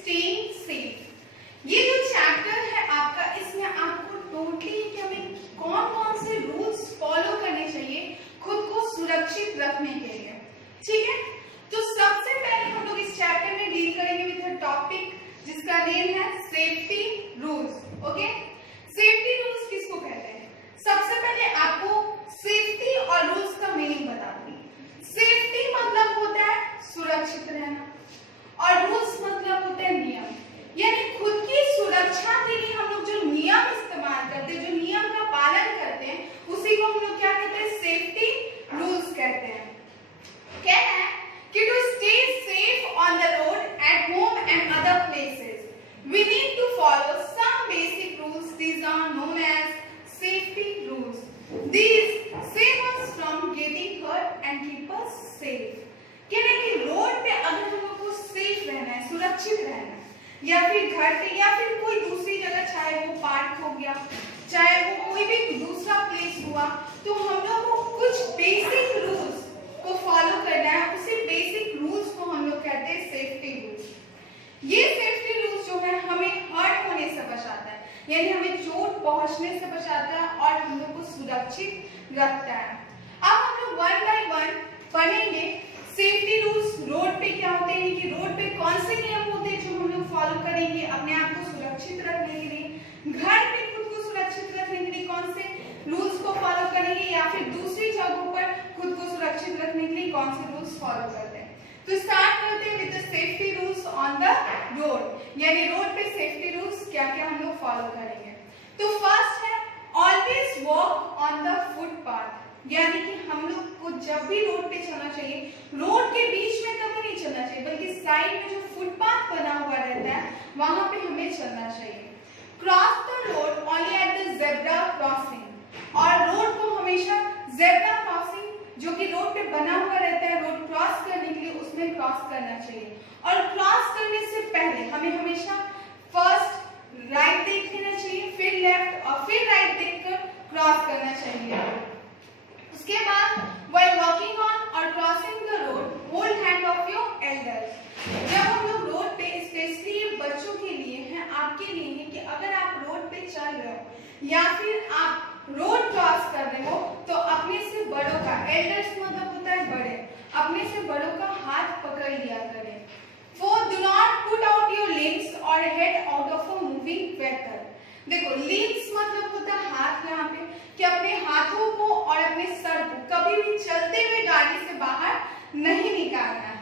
Staying safe. ये जो chapter है आपका, इसमें आपको टोटली कि हमें कौन कौन से रूल्स फॉलो करने चाहिए खुद को सुरक्षित रखने के लिए, ठीक है। तो सबसे पहले हम लोग इस चैप्टर में डील करेंगे विद अ टॉपिक जिसका नेम है safety rules. Okay, safety rules किसको कहते हैं? सबसे पहले आपको सेफ्टी और रूल्स का मीनिंग बता दूंगी। सेफ्टी मतलब होता है सुरक्षित रहना और रूल्स मतलब होते हैं नियम, यानी खुद की सुरक्षा के लिए हम लोग जो नियम इस्तेमाल करते हैं, जो नियम का पालन करते हैं, उसी को हम लोग क्या कहते हैं? सेफ्टी रूल्स कहते हैं। कहना है कि to stay safe on the road, at home and other places we need to follow some basic rules. These are known as safety rules. These save us from getting hurt and keep us safe। कहना है कि road पे अगर हम लोग को safe रहना है, सुरक्षित रहना है, या फिर घर पे या फिर कोई दूसरी जगह, चाहे वो पार्क हो गया, चाहे वो कोई भी दूसरा प्लेस हुआ, तो हम लोग को कुछ बेसिक रूल्स को फॉलो करना है। उसी बेसिक रूल्स को हम लोग कहते हैं सेफ्टी रूल्स। ये सेफ्टी रूल्स जो है हमें हर्ट होने से बचाता है, यानी हमें चोट पहुंचने से बचाता है और हम लोग को सुरक्षित रखता है। अब हम लोग वन बाय वन पढ़ेंगे सेफ्टी रूल्स। रोड पे क्या होते हैं, कि रोड पे कौन से नियम होते हैं जो हम लोग फॉलो करेंगे अपने आप को सुरक्षित रखने के लिए, घर पे खुद को सुरक्षित रखने के लिए कौन से रूल्स को फॉलो करेंगे, या फिर दूसरी जगहों पर खुद को सुरक्षित रखने के लिए कौन से रूल्स फॉलो करते हैं। तो स्टार्ट करते हैं with the safety rules on the road, यानी रोड पे सेफ्टी रूल्स क्या क्या हम लोग फॉलो करेंगे। तो फर्स्ट है always walk on the footpath, यानी कि हम लोग को जब भी रोड पे चलना चाहिए, रोड के बीच में कभी नहीं चलना चाहिए, बल्कि साइड में जो फुटपाथ बना हुआ रहता है वहां पे हमें चलना चाहिए। Cross the road only at the zebra crossing, और रोड को हमेशा ज़ेब्रा क्रॉसिंग जो कि रोड पे बना हुआ रहता है, रोड क्रॉस करने के लिए उसमें क्रॉस करना चाहिए। और क्रॉस करने से पहले हमें हमेशा फर्स्ट राइट देख लेना चाहिए, फिर लेफ्ट और फिर राइट देखकर क्रॉस करना चाहिए। उसके बाद while walking on or crossing the road, hold hand of your elders। जब हम लोग रोड पे, स्पेशली ये बच्चों के लिए है, आपके लिए है, कि अगर आप रोड पे चल रहे हो या फिर आप रोड क्रॉस कर रहे हो, तो अपने से बड़ों का, एल्डर्स मतलब होता है बड़े, अपने से बड़ों का हाथ पकड़ लिया करें। Fourth, do not put out your limbs or head out of a moving vehicle। देखो लिम्स मतलब होता है हाथ, यहाँ पे कि अपने हाथों को और अपने सर को कभी भी चलते हुए गाड़ी से बाहर नहीं निकालना है।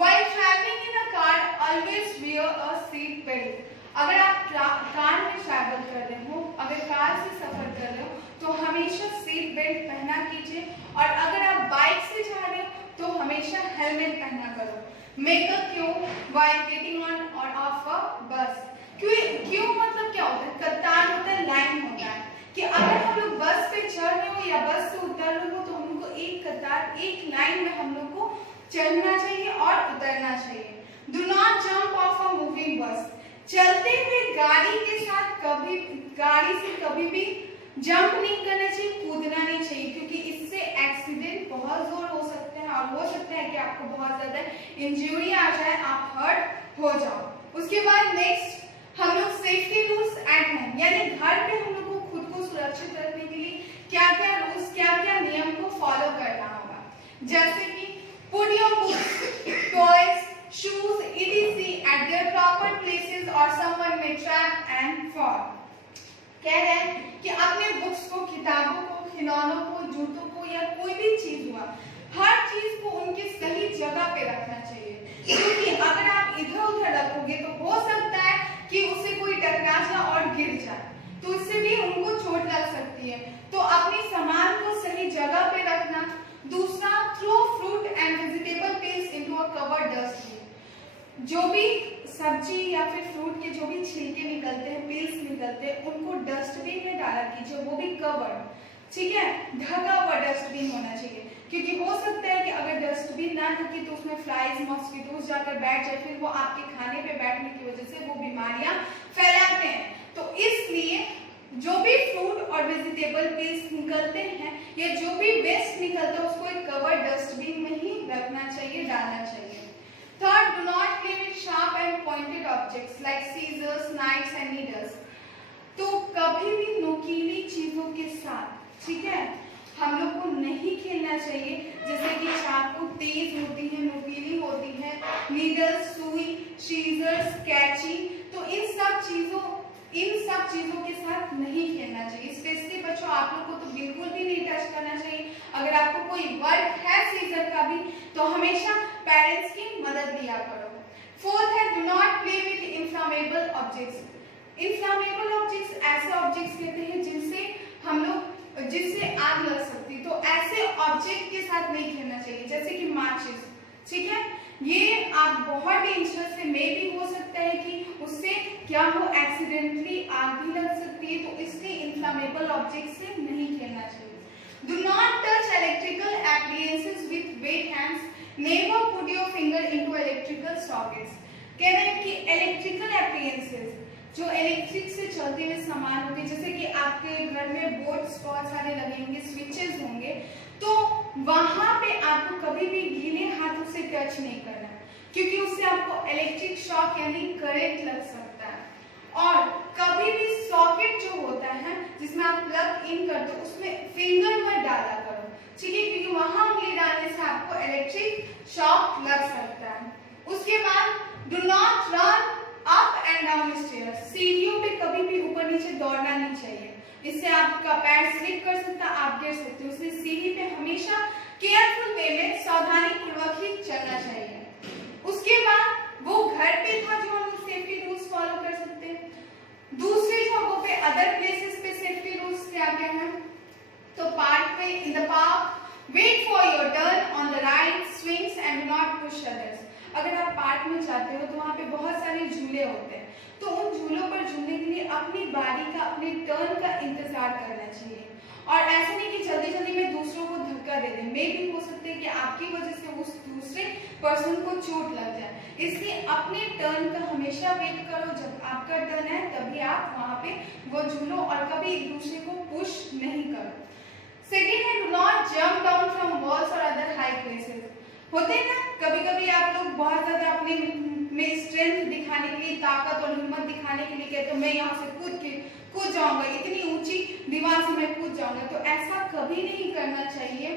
While traveling in a car, always wear a seat belt। अगर आप कार में ट्रैवल कर रहे हो, अगर कार से सफर कर रहे हो, तो हमेशा सीट बेल्ट पहना कीजिए, और अगर आप बाइक से जा रहे हो तो हमेशा हेलमेट पहना करो। Make a queue while getting on or off a bus। क्यों मतलब क्या होता है? कतार होता है, लाइन होता है, कि अगर हम लोग बस पे चढ़ रहे हो या बस से उतर रहे हो, तो हम लोग को एक कतार, एक लाइन में हम लोग को चढ़ना चाहिए और उतरना चाहिए। Do not jump off a moving bus। चलते हुए गाड़ी के साथ कभी, गाड़ी से कभी भी जंप नहीं करना चाहिए, कूदना नहीं चाहिए, क्योंकि इससे एक्सीडेंट बहुत जोर हो सकते हैं और हो सकता है कि आपको बहुत ज्यादा इंजरी आ जाए, आप हर्ट हो जाओ। उसके बाद नेक्स्ट हम लोग सेफ्टी रूल्स एट होम, यानी घर पे हम लोग को खुद को सुरक्षित रखने के लिए क्या क्या रूल्स, क्या क्या नियम को फॉलो करना होगा। जैसे कि put your books, toys, shoes etc at their proper places or someone may trap and fall। कह रहे हैं कि अपने बुक्स को, किताबों को, खिलौनों को, जूतों को, या कोई भी चीज हुआ, हर चीज को उनकी सही जगह पे रखना चाहिए, क्योंकि अगर आप इधर उधर रखोगे तो हो सकता है कि उससे कोई टकरा जाए और गिर जाए, तो इससे भी उनको चोट लग सकती है। तो अपने सामान को सही जगह पे रखना। दूसरा, throw fruit and vegetable peels into a covered dustbin. जो भी सब्जी या फिर फ्रूट के जो भी छिलके निकलते हैं, पील्स निकलते हैं, उनको डस्टबिन में डाला कीजिए, वो भी कवर्ड, ठीक है, ढका हुआ डस्टबिन होना चाहिए, क्योंकि हो सकता है कि अगर डस्टबिन ना ढके तो उसमें फ्लाइज, मॉस्किटोज जाकर बैठ जाए, फिर वो आपके खाने पे बैठने की वजह से वो बीमारियां फैलाते हैं। तो इसलिए जो भी फ्रूट और वेजिटेबल पील्स निकलते हैं या जो भी वेस्ट निकलता है उसको एक कवर्ड डस्टबिन में ही रखना चाहिए, डालना चाहिए। Third, do not play with sharp and pointed objects like scissors, knifes and needles. तो कभी भी नुकीली चीजों के साथ, ठीक है, हम लोग को नहीं खेलना चाहिए। जैसे कि चाकू तेज होती है, नुकीली होती है, नीडल्स, सुई, सीजर्स, कैंची, तो इन सब चीजों के साथ नहीं खेलना चाहिए। स्पेशली बच्चों आप लोग को तो बिल्कुल भी नहीं टच करना चाहिए। अगर आपको कोई वर्क है सीजर का भी तो हमेशा पेरेंट्स की मदद लिया करो। फोर्थ है, do not play with inflammable objects. Inflammable objects ऐसे ऑब्जेक्ट्स कहते हैं जिससे आग लग सकती, तो ऐसे ऑब्जेक्ट के साथ नहीं खेलना चाहिए। जैसे कि माचिस, ठीक है, ये आप बहुत डेंजरस है, मे भी हो सकता है कि उससे क्या हो, एक्सीडेंटली आग भी लग सकती है, तो इसलिए इन्फ्लामेबल ऑब्जेक्ट से नहीं खेलना चाहिए। Do not touch electrical appliances with wet hands, never put your finger into electrical sockets. कह रहे हैं कि इलेक्ट्रिकल एप्लायंसेस जो इलेक्ट्रिक से चलते हुए सामान होते हैं, जैसे कि आपके घर में बोर्ड्स बहुत सारे लगे होंगे, स्विचेस होंगे, तो वहां पे आपको कभी भी गीले हाथों से टच नहीं करना, क्योंकि उससे आपको इलेक्ट्रिक शॉक यानी करंट लग सकता है। और कभी भी सॉकेट जो होता है जिसमें आप प्लग इन करते हो उसमें फिंगर मत डाला करो, ठीक है, क्योंकि वहां उंगली डालने से आपको इलेक्ट्रिक शॉक लग सकता है। उसके बाद do not run up and down stairs. सीढ़ियों पे कभी भी ऊपर नीचे दौड़ना नहीं चाहिए, इससे आपका पैर स्लिप कर सकता है, आप गिर सकते हो। इसलिए सीढ़ी पे हमेशा केयरफुल वे में सावधानी पूर्वक ही चलना चाहिए। उसके बाद वो घर पे था जो हम सेफ्टी रूल्स फॉलो कर सकते हैं। दूसरी जगहों पे, अदर प्लेसेस पे सेफ्टी रूल्स क्या क्या है, तो पार्क पे, in the park wait for your turn on the right swings and do not push others. अगर आप पार्क में जाते हो तो वहाँ पे बहुत सारे झूले होते हैं, तो उन झूलों पर झूलने के लिए अपनी बारी का, अपने टर्न का इंतजार करना चाहिए। और ऐसा नहीं कि जल्दी जल्दी में दूसरों को धक्का दे दें, मे भी हो सकता है कि आपकी वजह से उस दूसरे पर्सन को चोट लग जाए। इसलिए अपने टर्न का हमेशा वेट करो, जब आपका टर्न है तभी आप वहाँ पे वो झूलो, और कभी एक दूसरे को पुश नहीं करो। सेकेंड है, do not jump down from walls और अदर हाई प्लेसेस। होते हैं ना, कभी कभी आप लोग बहुत ज्यादा अपने में स्ट्रेंथ दिखाने के लिए, ताकत और हिम्मत दिखाने के लिए कहते हो मैं यहाँ से कूद जाऊंगा, इतनी ऊंची दीवार से मैं कूद जाऊंगा। तो ऐसा कभी नहीं करना चाहिए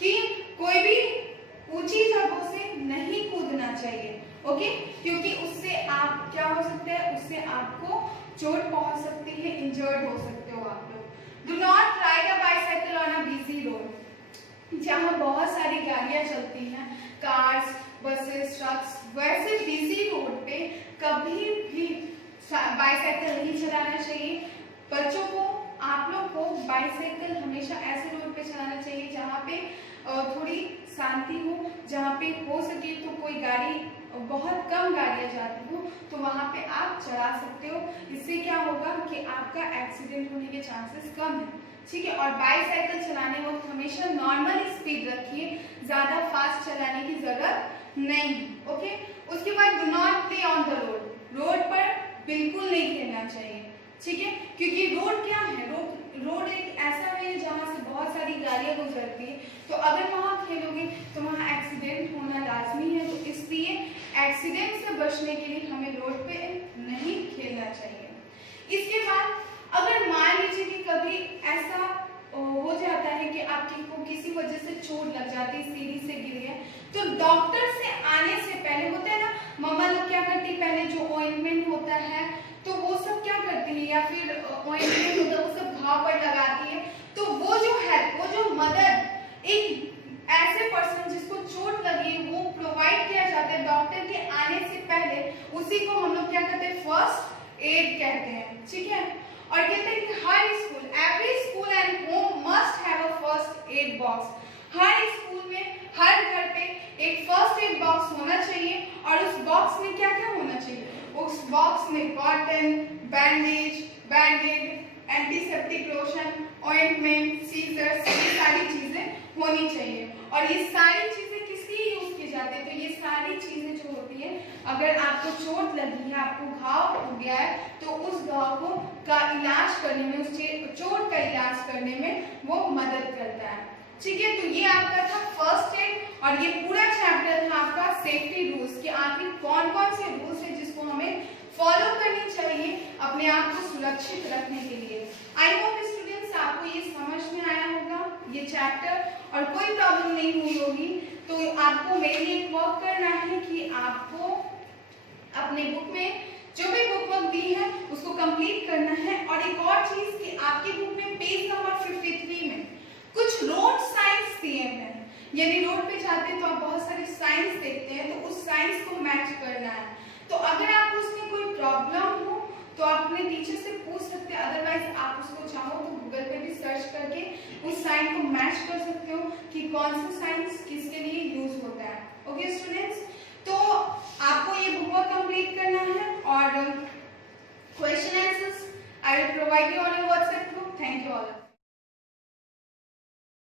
कि कोई भी ऊंची जगहों से नहीं कूदना चाहिए, ओके, क्योंकि उससे आप क्या हो सकता है, उससे आपको चोट पहुंच सकती है, इंजर्ड हो सकते हो आप लोग। Do not ride a bicycle on a busy road. जहाँ बहुत सारी गाड़ियां चलती हैं, कार्स, बसेस, ट्रक्स, वैसे बिजी रोड पे कभी भी बाइसाइकिल नहीं चलाना चाहिए। बच्चों को, आप लोग को बाइसाइकिल हमेशा ऐसे रोड पे चलाना चाहिए जहाँ पे थोड़ी शांति हो, जहाँ पे हो सके तो कोई गाड़ी, बहुत कम गाड़ियाँ जाती हो तो वहाँ पे आप चला सकते हो। इससे क्या होगा कि आपका एक्सीडेंट होने के चांसेस कम है, ठीक है। और बाइसाइकिल चलाने वक्त हमेशा नॉर्मल स्पीड रखिए, ज्यादा फास्ट चलाने की जरूरत नहीं, ओके। उसके बाद do not play on the road. Road पर बिल्कुल नहीं खेलना चाहिए, ठीक है, क्योंकि रोड क्या है, रोड एक ऐसा है जहाँ से बहुत सारी गाड़ियां गुजरती है, तो अगर वहाँ खेलोगे तो वहाँ एक्सीडेंट होना लाजमी है। तो इसलिए एक्सीडेंट से बचने के लिए हमें रोड पे नहीं खेलना चाहिए। इसके बाद अगर मान लीजिए कि कभी ऐसा हो जाता है कि आपकी को किसी वजह से चोट लग जाती है, सीढ़ी से गिर गए, तो डॉक्टर से आने से पहले, होता है ना मम्मा लोग क्या करती है, पहले जो ऑइंटमेंट होता है तो वो सब क्या करती है, या फिर ऑइंटमेंट होता है वो सब घाव पर लगाती है, तो वो जो हेल्प, वो जो मदद एक ऐसे पर्सन जिसको चोट लगी वो प्रोवाइड किया जाता है डॉक्टर के आने से पहले, उसी को हम लोग क्या कहते हैं, फर्स्ट एड कहते हैं, ठीक है। और कहते हैं कि हर school, every school and home must have a first aid box. हर स्कूल में, हर घर पे एक फर्स्ट एड बॉक्स होना चाहिए, और उस बॉक्स में क्या क्या होना चाहिए, उस बॉक्स में cotton, bandage, Band Aid, antiseptic lotion, ointment, scissors, ये सारी चीजें होनी चाहिए। और ये सारी चीजें किसकी यूज की जाती है, तो ये सारी चीजें जो होती है, अगर आपको चोट लगी है, आपको घाव हो गया है, तो उस घाव को का इलाज करने में, उस चोट का इलाज करने में वो मदद करता है, ठीक है। तो ये आपका था फर्स्ट एड, और ये पूरा चैप्टर था आपका सेफ्टी रूल्स कि आखिर कौन कौन से रूल्स है जिसको हमें सुरक्षित रखने के लिए। आई होप स्टूडेंट्स आपको ये समझ में आया होगा ये चैप्टर और कोई प्रॉब्लम नहीं हुई होगी। तो आपको मेरे लिए एक वर्क करना है कि आपको अपने बुक में जो भी बुक वर्क दी है उसको कंप्लीट करना है। और एक और चीज कि आपकी बुक में पेज नंबर 53 में कुछ रोड साइंस दिए हैं। यदि रोड पे जाते हैं तो आप बहुत सारे साइंस देखते हैं, तो उस साइंस को मैच करना है। तो अगर आपको उसमें कोई प्रॉब्लम हो तो आप अपने टीचर से पूछ सकते हैं, अदरवाइज आप उसको चाहो तो गूगल पे भी सर्च करके उस साइन को मैच कर सकते हो कि कौन सा साइंस किसके लिए यूज होता है। ओके स्टूडेंट्स, तो आपको ये बुक वर्क कंप्लीट करना है और question answers I will provide you on your WhatsApp group. Thank you all.